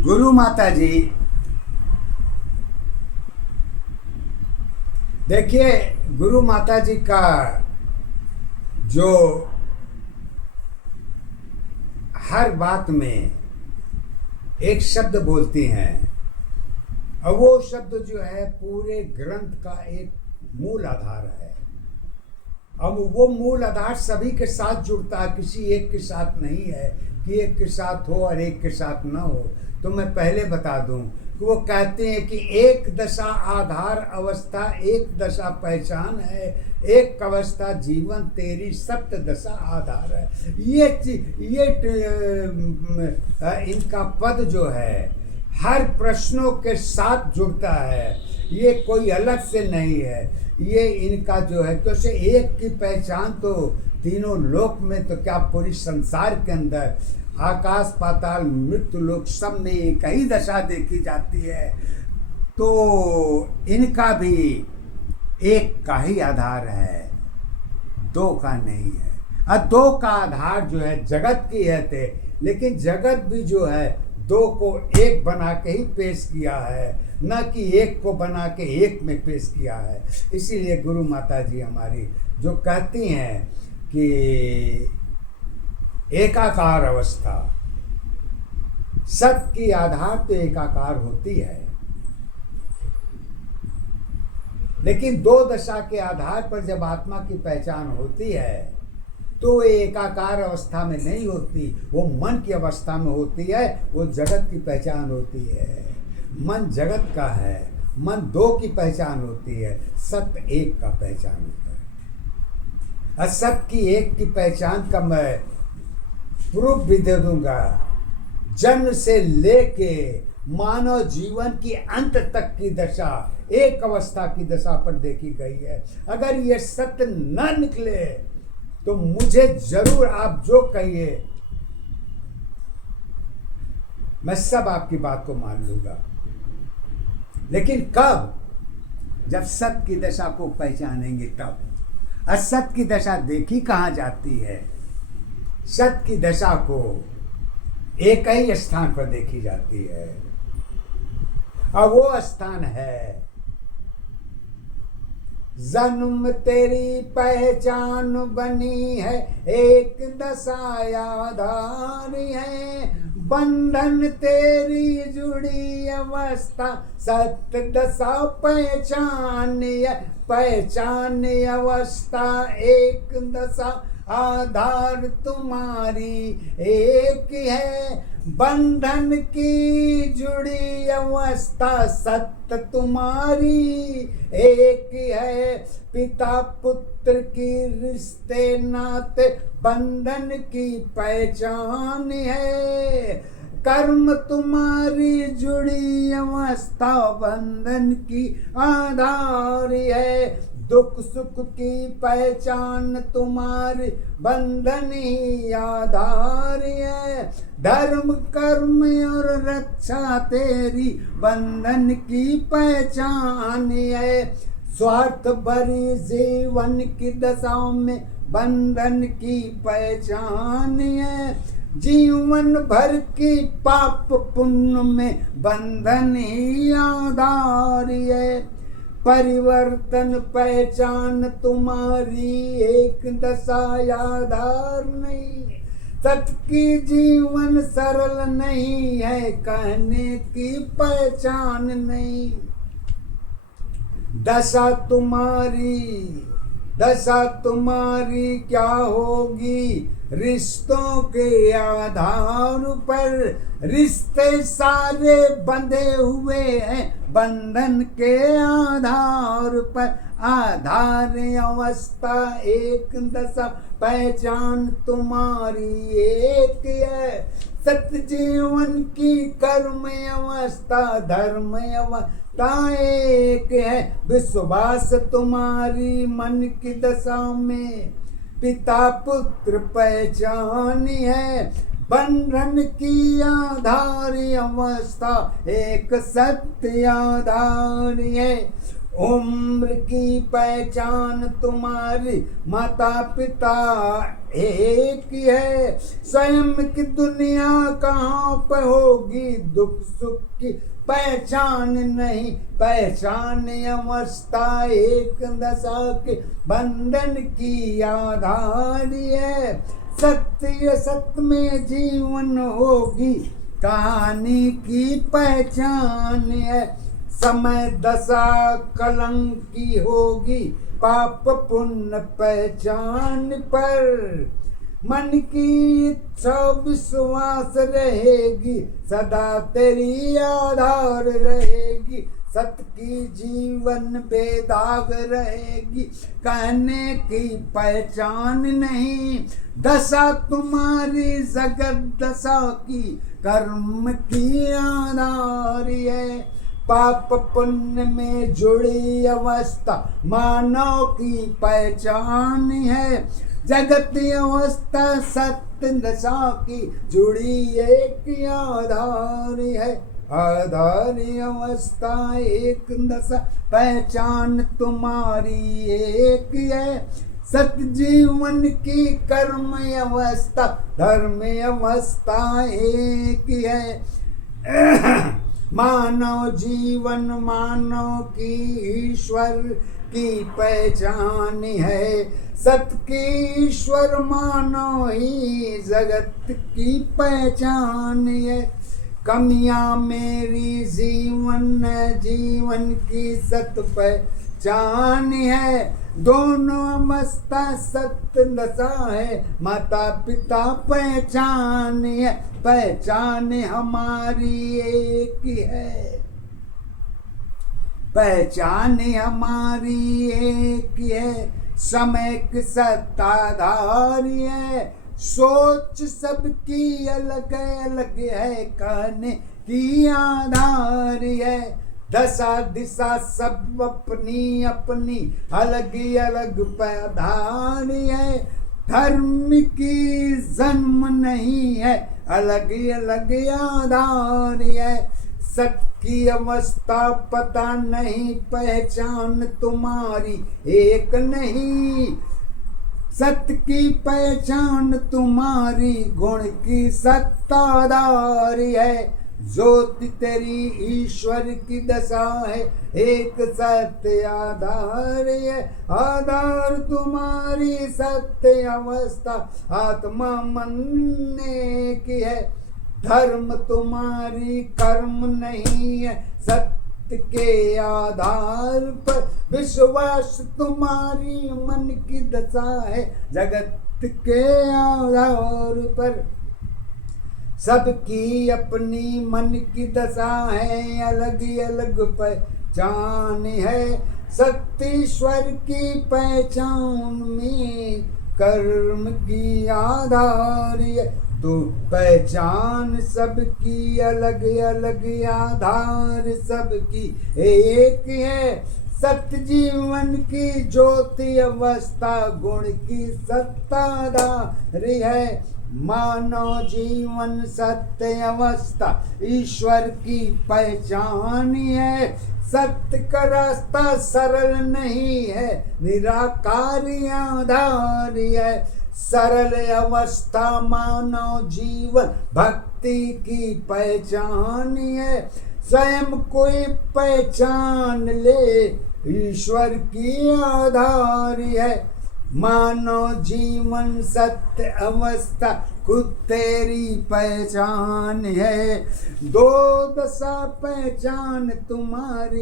गुरु माता जी, देखिए गुरु माता जी का जो हर बात में एक शब्द बोलती हैं और वो शब्द जो है पूरे ग्रंथ का एक मूल आधार है। अब वो मूल आधार सभी के साथ जुड़ता है, किसी एक के साथ नहीं है कि एक के साथ हो और एक के साथ ना हो। तो मैं पहले बता दूं कि वो कहते हैं कि एक दशा आधार अवस्था, एक दशा पहचान है, एक अवस्था जीवन तेरी सप्त दशा आधार है। ये इनका पद जो है हर प्रश्नों के साथ जुड़ता है, ये कोई अलग से नहीं है। ये इनका जो है तो से एक की पहचान तो तीनों लोक में, तो क्या पूरी संसार के अंदर आकाश पाताल मृत्यु लोक सब में एक ही दशा देखी जाती है। तो इनका भी एक का ही आधार है, दो का नहीं है। और दो का आधार जो है जगत की है थे, लेकिन जगत भी जो है दो को एक बना के ही पेश किया है, न कि एक को बना के एक में पेश किया है। इसीलिए गुरु माता जी हमारी जो कहती हैं कि एकाकार अवस्था, सत की आधार तो एकाकार होती है, लेकिन दो दशा के आधार पर जब आत्मा की पहचान होती है तो वो एकाकार अवस्था में नहीं होती, वो मन की अवस्था में होती है, वो जगत की पहचान होती है। मन जगत का है, मन दो की पहचान होती है, सत्य एक का पहचान होता है। असत की एक की पहचान का मैं प्रूफ भी दे दूंगा। जन्म से लेके मानव जीवन की अंत तक की दशा एक अवस्था की दशा पर देखी गई है। अगर ये सत्य न निकले तो मुझे जरूर आप जो कहिए मैं सब आपकी बात को मान लूंगा, लेकिन कब? जब सत्य की दशा को पहचानेंगे तब। असत की दशा देखी कहाँ जाती है? सत्य की दशा को एक ही स्थान पर देखी जाती है, और वो स्थान है जन्म तेरी पहचान बनी है, एक दशा यादारी है, बंधन तेरी जुड़ी अवस्था, सत्य दशा पहचान है, पहचान अवस्था एक दशा आधार तुम्हारी एक है, बंधन की जुड़ी अवस्था सत्य तुम्हारी एक है, पिता पुत्र की रिश्ते नाते बंधन की पहचान है, कर्म तुम्हारी जुड़ी अवस्था बंधन की आधार है, दुख सुख की पहचान तुम्हारी बंधन ही आधार है, धर्म कर्म और रक्षा तेरी बंधन की पहचान है, स्वार्थ भरी जीवन की दशाओं में बंधन की पहचान है, जीवन भर की पाप पुण्य में बंधन ही आधार है, परिवर्तन पहचान तुम्हारी एक दशा आधार नहीं, सत्य की जीवन सरल नहीं है, कहने की पहचान नहीं, दशा तुम्हारी क्या होगी? रिश्तों के आधार पर रिश्ते सारे बंधे हुए हैं, बंधन के आधार पर, आधार अवस्था एक दशा पहचान तुम्हारी एक है, सत्य जीवन की कर्म अवस्था धर्म अवस्था एक है, विश्वास तुम्हारी मन की दशा में पिता पुत्र पहचान है, बंधन की आधार अवस्था एक सत्य आधार है, उम्र की पहचान तुम्हारी माता पिता एक ही है। स्वयं की दुनिया कहाँ पे होगी, दुख सुख की पहचान नहीं। पहचान अवस्था एक दशा के बंधन की आधारी है। सत्य सत्य में जीवन होगी, कहानी की पहचान है। समय दशा कलंक की होगी, पाप पुण्य पहचान पर। मन की इच्छा विश्वास रहेगी, सदा तेरी आधार रहेगी। सत्य की जीवन बेदाग रहेगी, कहने की पहचान नहीं। दशा तुम्हारी जगत दशा की, कर्म की आधार है। पाप पुण्य में जुड़ी अवस्था मानव की पहचान है। जगत अवस्था सत्य दशा की जुड़ी एक आधार है। आधारी अवस्था एक दशा, पहचान तुम्हारी एक है। सत्य जीवन की कर्म अवस्था, धर्म अवस्था एक है। मानव जीवन मानव की ईश्वर की पहचान है। सत्य की ईश्वर मानव ही जगत की पहचान है। कमियां मेरी जीवन की सत्य पहचान है। दोनों अवस्था सत्य दशा है, माता पिता पहचान है। पहचान हमारी एक है, पहचान हमारी एक है। समय की सत्ताधारी है, सोच सबकी अलग अलग है, कहने की आधार है। दशा दिशा सब अपनी अपनी अलग अलग पैधार है। धर्म की जन्म नहीं है, अलग अलग आधार है। सत्य की अवस्था पता नहीं, पहचान तुम्हारी एक नहीं। सत्य की पहचान तुम्हारी गुण की सत्ताधार है। ज्योति तेरी ईश्वर की दशा है, एक सत्य आधार है। आधार तुम्हारी सत्य अवस्था, आत्मा मन की है। धर्म तुम्हारी कर्म नहीं है, सत्य के आधार पर। विश्वास तुम्हारी मन की दशा है, जगत के आधार पर। सबकी अपनी मन की दशा है, अलग अलग पहचान है। सत्येश्वर की पहचान में कर्म की आधार है। तो पहचान सबकी अलग अलग, आधार सबकी एक है। सत्य जीवन की ज्योति अवस्था, गुण की सत्ताधार है। मानव जीवन सत्य अवस्था, ईश्वर की पहचान है। सत्य का रास्ता सरल नहीं है, निराकारी आधार है। सरल अवस्था मानव जीवन भक्ति की पहचान है। स्वयं कोई पहचान ले, ईश्वर की आधार है। मानव जीवन सत्य अवस्था खुद तेरी पहचान है। दो दशा पहचान तुम्हारी।